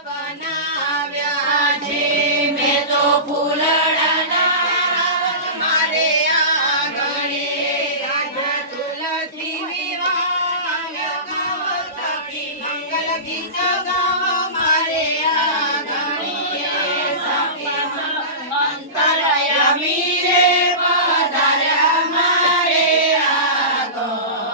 બનાવ્યા છે મેં તો ફૂલડાના મારે આંગણે રાજા તુલસી વિવાહ ગાવ સખી મંગલ ગીત ગાવ મારે આંગણે સખી અંતરયામી રે પધાર્યા મારે આંગણે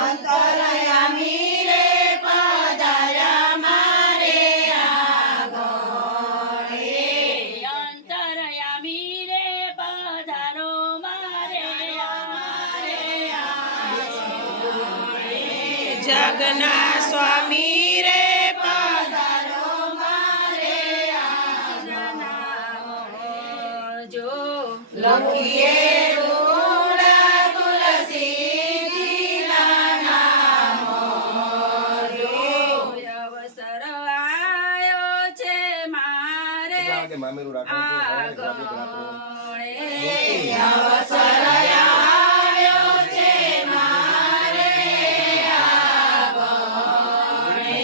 અંતરયામી રે પધાર્યા મારે આંગણે અંતરયામી રે પધારો મારે જગના સ્વામી રે પધારો મારે જો લખીએ રૂડા તુલસીજીના નામો જો અવસર આયો છે મારે મામેરું રાખવાનું છે આંગણે અવસર આવ્યો છે મારે આંગણે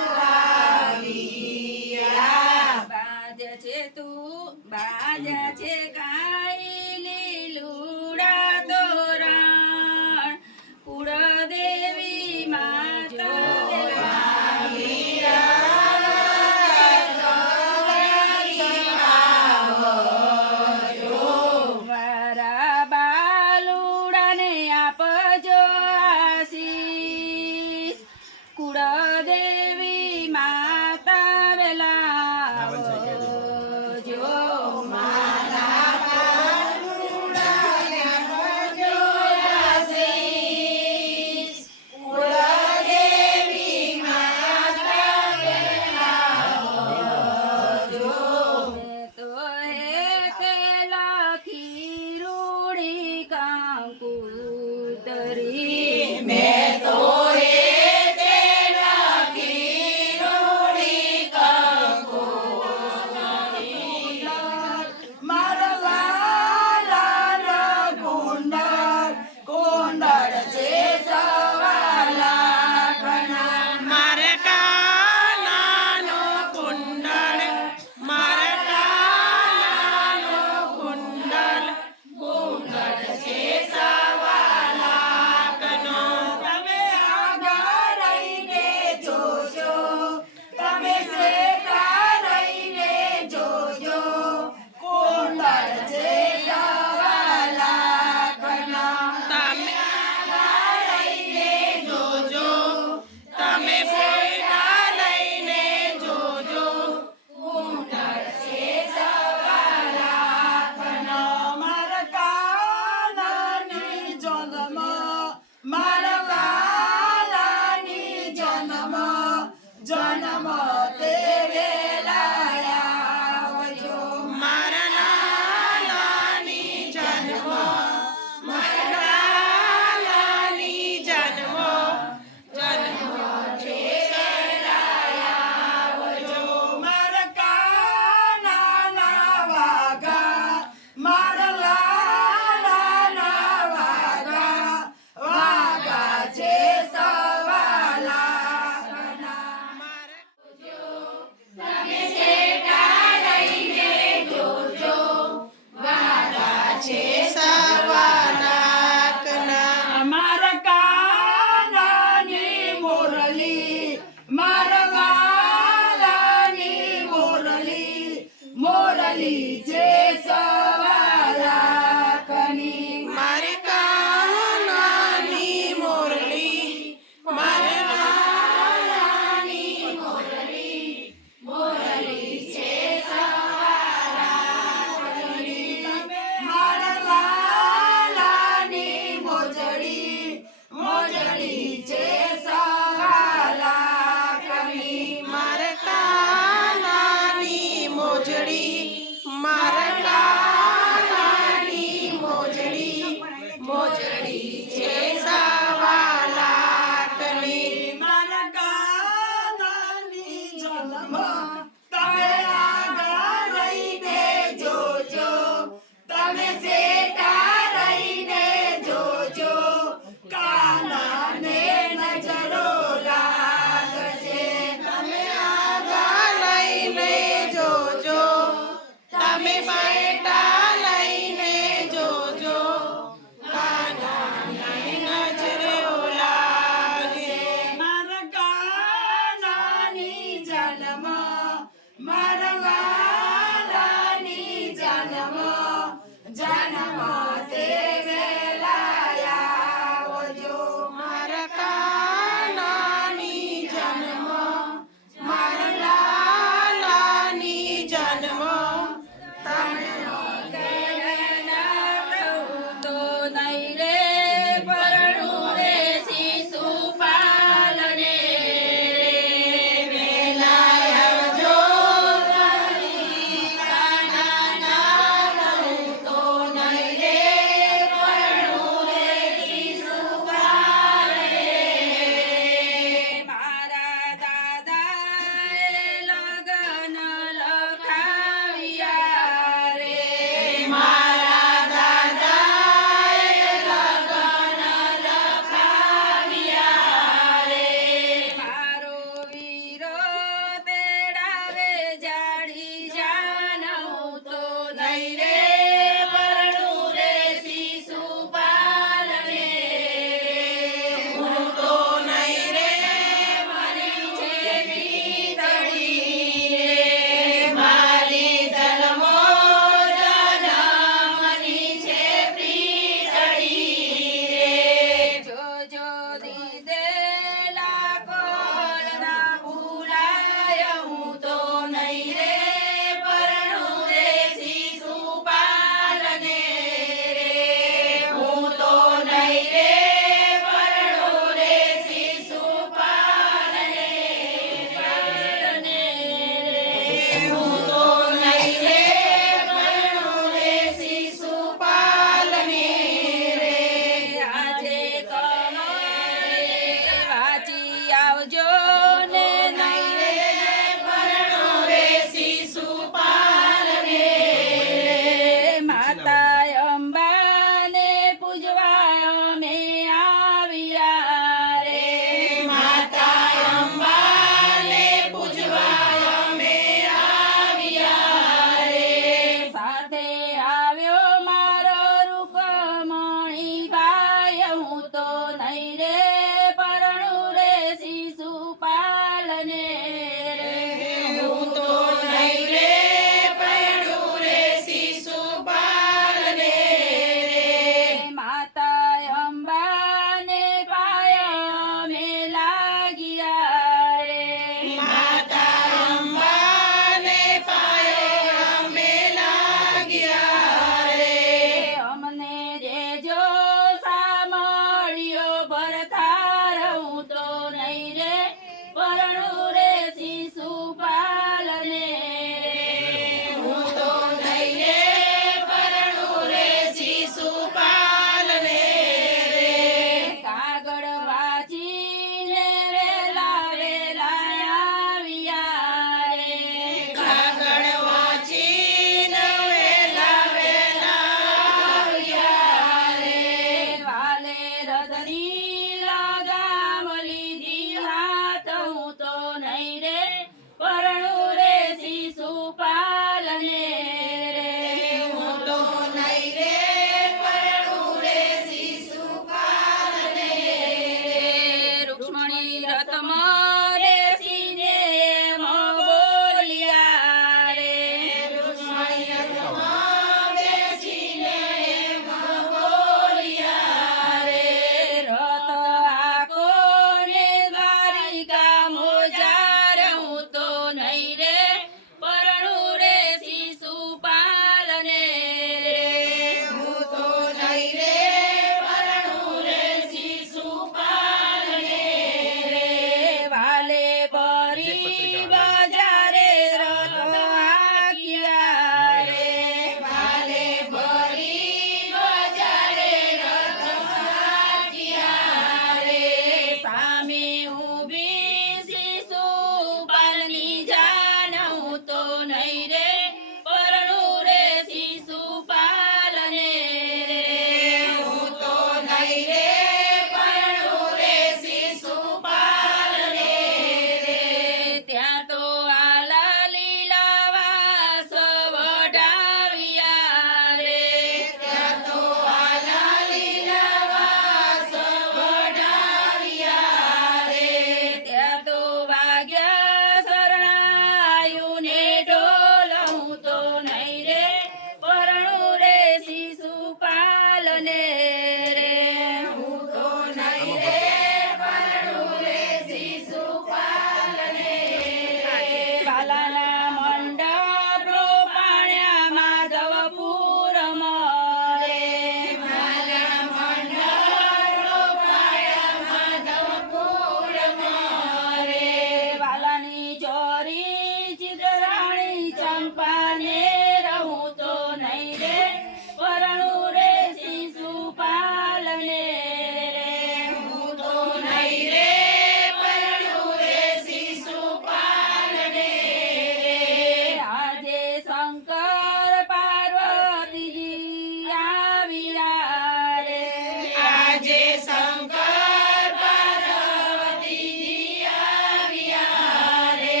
આજે શંકર પાર્વતીજી આવ્યા રે.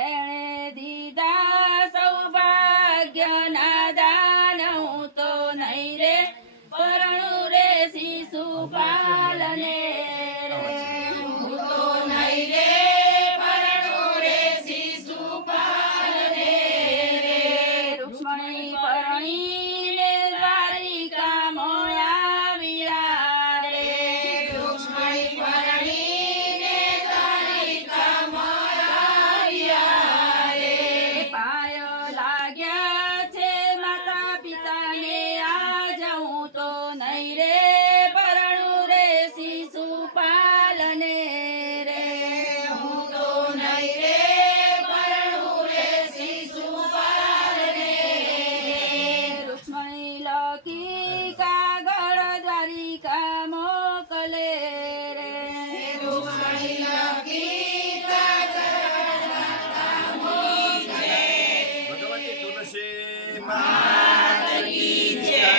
એણે દીધા સૌભાગ્યના દાન, હું તો નહીં રે પરણું રે શિશુપાલને રે. હું તો નહીં રે પરણું રે શિશુપાલને રે. રૂક્ષ્મણી પરણીને દ્વારિકામાં આવ્યા રે. રૂક્ષ્મણી પરણીને દ્વારિકામાં આવ્યા રે. પાયો લાગ્યા છે માતા પિતાને, આજ હું તો નહીં રે પરણું રે શિશુપાલને રે. હું તો નહીં રે પરણું રે શિશુપાલને રે. રૂક્ષ્મણી લખી કાગળ દ્વારિકા મોકલે રે. રૂક્ષ્મણી લખી કાગળ મોકલે. ભગવતી તુલસી માત કી જય.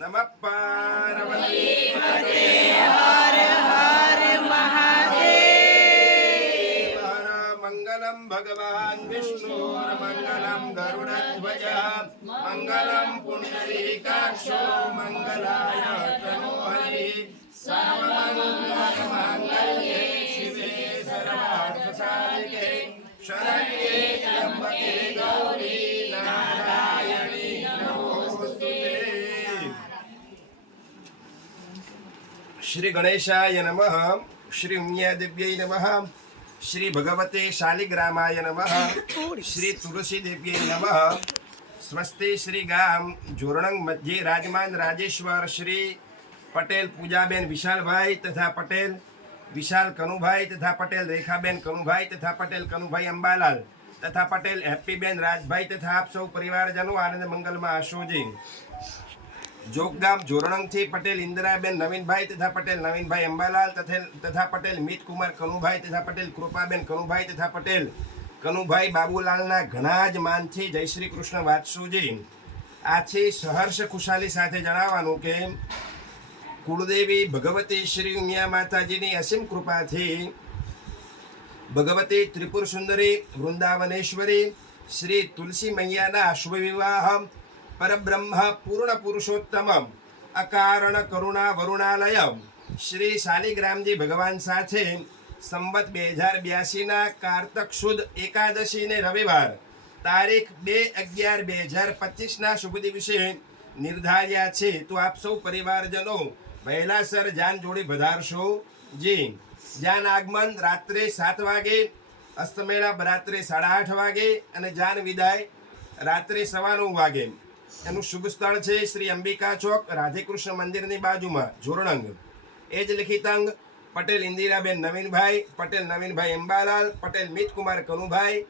નમઃ પાર્વતી પતે. હર હર મહાદેવ. હર મંગલમ ભગવાન વિષ્ણુર્મંગલમ ગરુડધ્વજ મંગલમ પુંડરીકાક્ષો મંગલાય તનોહરિ સર્વમંગલમાંગલ્યે શિવે સર્વાર્થસાધિકે શરણ્યે ત્ર્યંબકે ગૌરી નારાયણી નમોસ્તુતે. શ્રી ગણેશાય નમઃ. શ્રી ઉમિયાદેવ્यै નમઃ. શ્રી ભગવતે શાલિગ્રામાય નમઃ. શ્રી તુલસી દેવ્यै નમઃ. સ્વસ્તિ શ્રી ગામ જોરણંગ મધ્યે રાજમાન રાજેશ્વર શ્રી પટેલ પૂજાબેન વિશાલભાઈ તથા પટેલ વિશાલ કનુભાઈ તથા પટેલ રેખાબેન કનુભાઈ તથા પટેલ કનુભાઈ અંબાલાલ તથા પટેલ હેપ્પીબેન રાજભાઈ તથા આપ સૌ પરિવારજનો આનંદ મંગલમાં આશોજી. જોગગામ જોરણંગથી પટેલ ઇન્દિરાબેન નવીનભાઈ તથા પટેલ નવીનભાઈ અંબાલાલ તથા પટેલ મિતકુમાર કનુભાઈ તથા પટેલ કૃપાબેન કનુભાઈ તથા પટેલ કનુભાઈ બાબુલાલના ઘણા જ માનથી જય શ્રી કૃષ્ણ વાત્સુજી. આથી સહર્ષ ખુશાલી સાથે જણાવવાનું કે કુળદેવી ભગવતી શ્રી ઉમિયા માતાજીની અસીમ કૃપાથી ભગવતી ત્રિપુર સુંદરી વૃંદાવનેશ્વરી શ્રી તુલસી મૈયાના શુભ વિવાહ પરબ્રહ્મ પૂર્ણ પુરુષોત્તમ અકારણ કરુણા વરુણાલય શ્રી શાલિગ્રામજી ભગવાન સાથે સંવત 2082ના કારતક સુદ એકાદશીને રવિવાર તારીખ 2/11/2025ના શુભ દિવસે નિર્ધાર્યા છે. તો આપ સૌ પરિવારજનો વહેલાસર જાન જોડી પધારશો જી. જાન આગમન રાત્રે 7 વાગે, અસ્તમેળાપ રાત્રે 8:30 વાગે અને જાન વિદાય રાત્રે 9:15 વાગે. એનું શુભ સ્થળ છે શ્રી અંબિકા ચોક રાધેકૃષ્ણ મંદિરની બાજુમાં જોરણંગ. એ જ લિખિતાંગ પટેલ ઇન્દિરાબેન નવીનભાઈ, પટેલ નવીનભાઈ અંબાલાલ, પટેલ મિતકુમાર કનુભાઈ,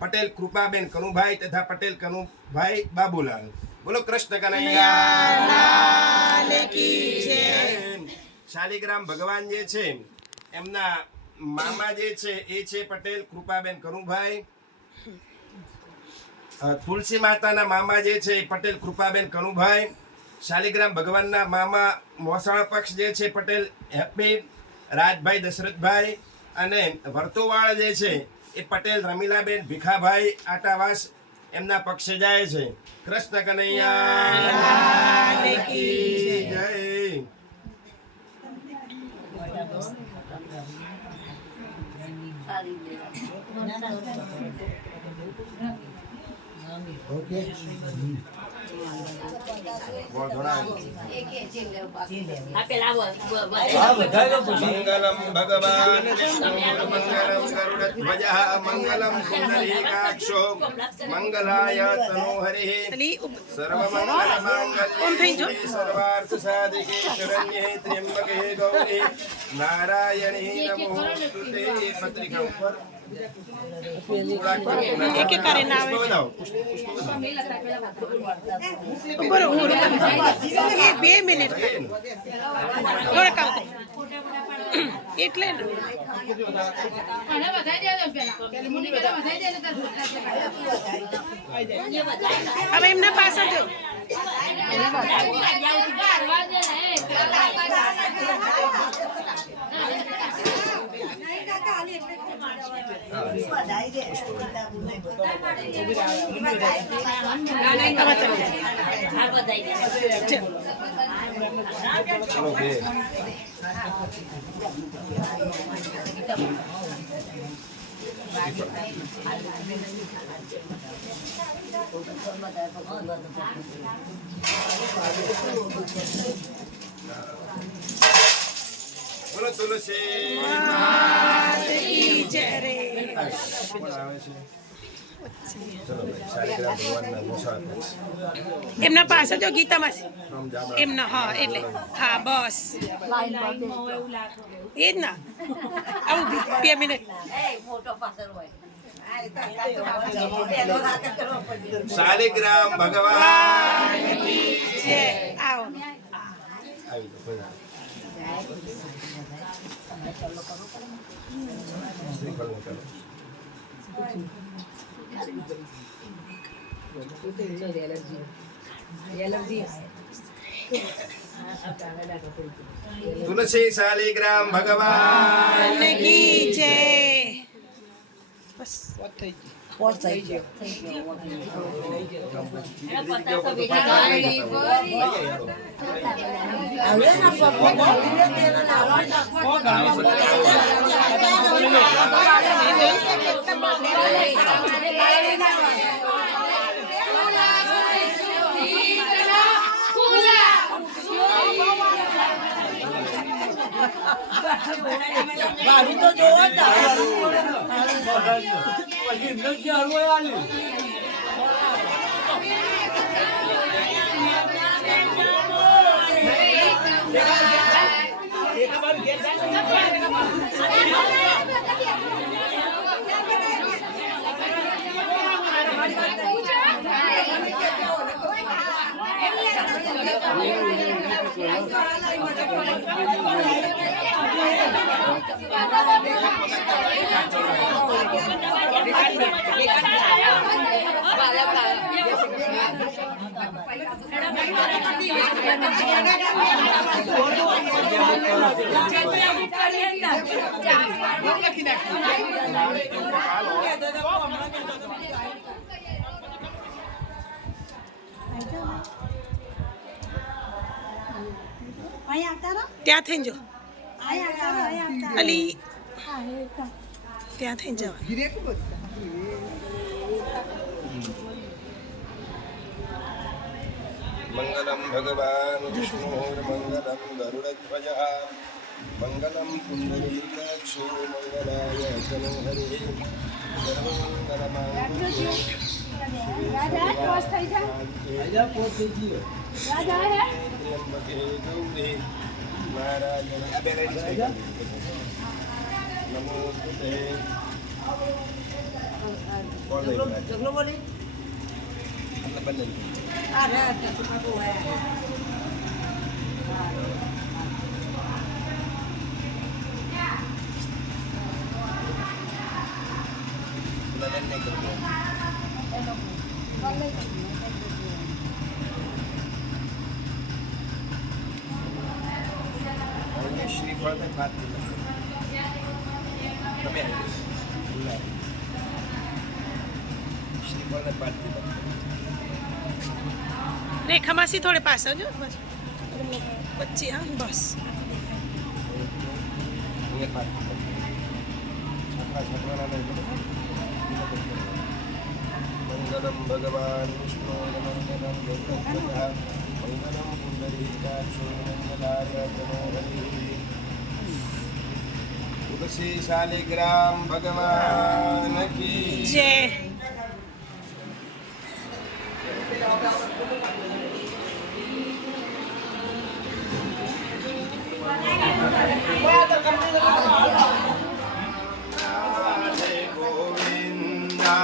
પટેલ કૃપાબેન કનુભાઈ તથા પટેલ કનુભાઈ બાબુલાલ. બોલો કૃષ્ણ કનૈયા કી જય. શાલિગ્રામ ભગવાન જે છે એમના મામા જે છે એ છે પટેલ કૃપાબેન કનુભાઈ. તુલસી માતાના મામા જે છે પટેલ કૃપાબેન કનુભાઈ. શાલિગ્રામ ભગવાનના મામા મોસાળ પક્ષ જે છે પટેલ હેપ્પી રાજભાઈ દશરથભાઈ અને વર્તુવાળ જે છે એ પટેલ રમીલાબેન ભીખાભાઈ આટાવાસ એમના પક્ષે જાય છે. કૃષ્ણ કનૈયા કી જય. મંગલમ ભગવાન વિષ્ણુર્મંગલમ ગરુડધ્વજઃ મંગલમ પુંડરીકાક્ષો મંગલાય તનોહરિ સર્વમંગલમાંગલ્યે સર્વાર્થસાધિકે શરણ્યે ત્ર્યંબકે ગૌરી નારાયણી નમોસ્તુતે. પત્રિકા ઉપર એક એક કરીને આવે. ઉપર ઊંઘ 2 મિનિટ થોડા કામ એટલે ને હવે એમના પાસે જો ચલો બે બોલો તુલસી કોણ આવે છે? ચલો ભાઈ શાલિગ્રામ ભગવાનના મુસાફર એમના પાસે જો ગીતામાં from જામણા. એમના હા એટલે હા બસ એ જ ના આવું 2 મિનિટ શાલિગ્રામ ભગવાન છે આવો આવી તો કોઈ શ્રીફળનો ચાલો. તુલસી શાલિગ્રામ ભગવાન કી જય બસ ભાભી તો જોવો ત્યાં થઈને જો અલી ત્યાં થઈને જવા મંગલમ ભગવાન વિષ્ણુર્મંગલમ ગરુડધ્વજઃ મંગલમ પુંડરીકાક્ષો મંગલાય તનો હરિ સર્વમંગલમાંગલ્યે ત્ર્યંબકે ગૌરી નારાયણ નમોસ્તુતે જગલો બોલી બંને શ્રીફળ ને ભાત શ્રીફળ ને ભાત રેખા માસી થોડે પાછળ જો બસ વચ્ચે હા બસ મંગલમ ભગવાન વિષ્ણુ મંગલમ ગરુડધ્વજઃ મંગલમ પુંડરીકાક્ષો મંગલાય તનો હરિ તુલસી શાલિગ્રામ ભગવાન કી જય રાધે ગોવિંદા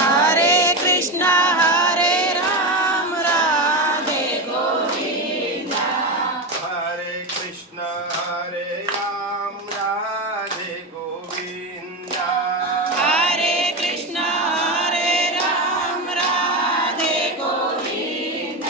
હરે કૃષ્ણ હરે રામ રાધે ગોવિંદા હરે કૃષ્ણ હરે રામ રાધે ગોવિંદા હરે કૃષ્ણ હરે રામ રાધે ગોવિંદા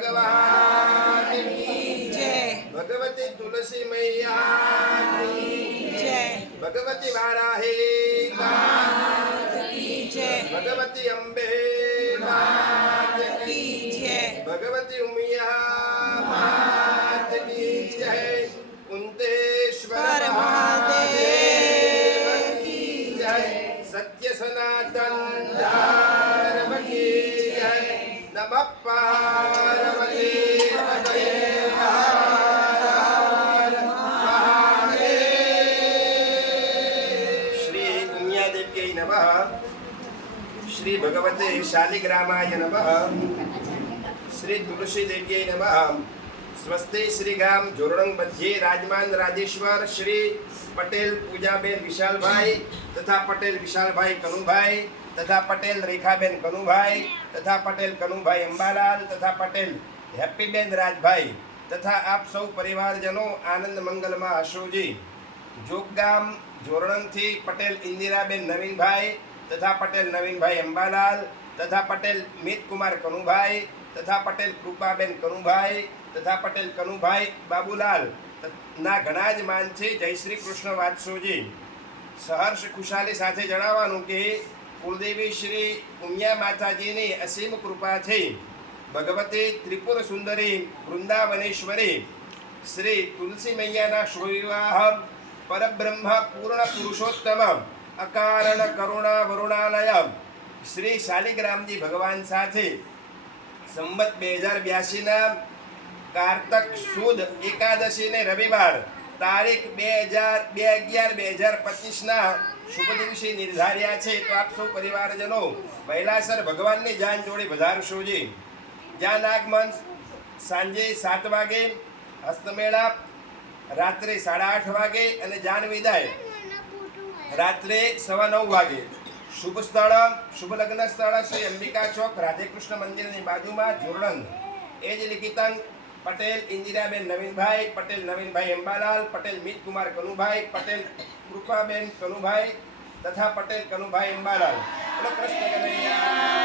ભગવાન જય ભગવતી તુલસી મૈયા જય ભગવતી વારાહી જય ભગવતી અંબે માત કી જય ભગવતી ઉમિયા માત કી જય કુંતેશ્વર મહાદેવ કી જય સત્ય સનાતન ધર્મ કી જય નમઃ પાર્વતી પતયે હર હર મહાદેવ શ્રી ઉમિયાદેવ્यै નમઃ શ્રી ભગવતે શાલિગ્રામાય નમઃ શ્રી તુલસી દેવ્यै નમઃ સ્વસ્તે શ્રી ગામ જોરણંગ મધ્યે રાજમાન રાજેશ્વર શ્રી પટેલ પૂજાબેન વિશાલભાઈ તથા પટેલ વિશાલભાઈ કનુભાઈ તથા પટેલ રેખાબેન કનુભાઈ તથા પટેલ કનુભાઈ અંબાલાલ તથા પટેલ હેપ્પીબેન રાજભાઈ તથા આપ સૌ પરિવારજનો આનંદ મંગલમાં હશોજી જોગગામ જોરણંગથી પટેલ ઇન્દિરાબેન નવીનભાઈ તથા પટેલ નવીનભાઈ અંબાલાલ તથા પટેલ મિતકુમાર કનુભાઈ તથા પટેલ કૃપાબેન કનુભાઈ તથા પટેલ કનુભાઈ બાબુલાલ ના ઘણા જ માન છે. જય શ્રી કૃષ્ણ વાત્સોજી. સહર્ષ ખુશાલી સાથે જણાવવાનું કે કુળદેવી શ્રી ઉમિયા માતાજીની અસીમ કૃપાથી ભગવતી ત્રિપુર સુંદરી વૃંદાવનેશ્વરી શ્રી તુલસી મૈયાના શુભવિવાહ પરબ્રહ્મ પૂર્ણ પુરુષોત્તમ અકારણ કરુણા વરુણાલય શ્રી શાલિગ્રામજી ભગવાન સાથે સંવત 2082 કારતક સુદ એકાદશી ને રવિવાર તારીખ 2/11/2025 શુભ દિવસે નિર્ધાર્યા છે. તો આપ સૌ પરિવારજનો વહેલાસર ભગવાનની જાન જોડે વધારશોજી. જાન આગમન સાંજે 7 વાગે, હસ્તમેળાપ રાત્રે 8:30 વાગે અને જાન વિદાય રાત્રે 9:15 વાગે. શુભ સ્થળ શુભ લગ્ન સ્થળ શ્રી અંબિકા ચોક રાધેકૃષ્ણ મંદિરની બાજુમાં જોરણંગ. એ જ લિખિતાંક પટેલ ઇન્દિરાબેન નવીનભાઈ, પટેલ નવીનભાઈ અંબાલાલ, પટેલ મિતકુમાર કનુભાઈ, પટેલ કૃપાબેન કનુભાઈ તથા પટેલ કનુભાઈ અંબાલાલ. બોલો કૃષ્ણ કનૈયા.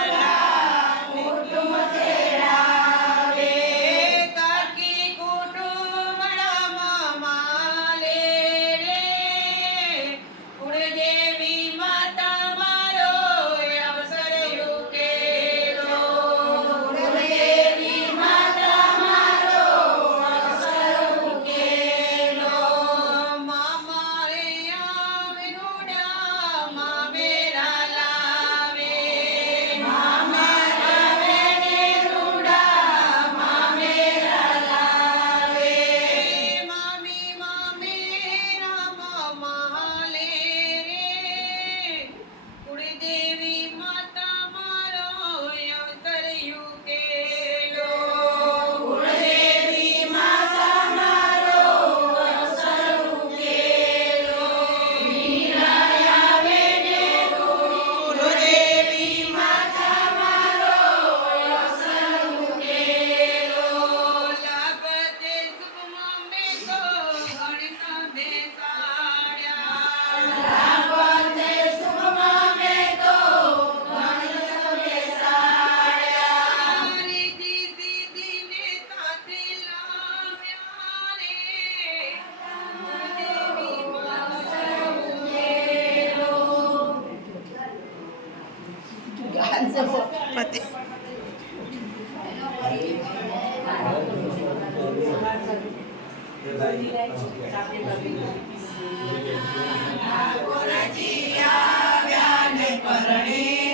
પતિ આવ્યા ને પરણે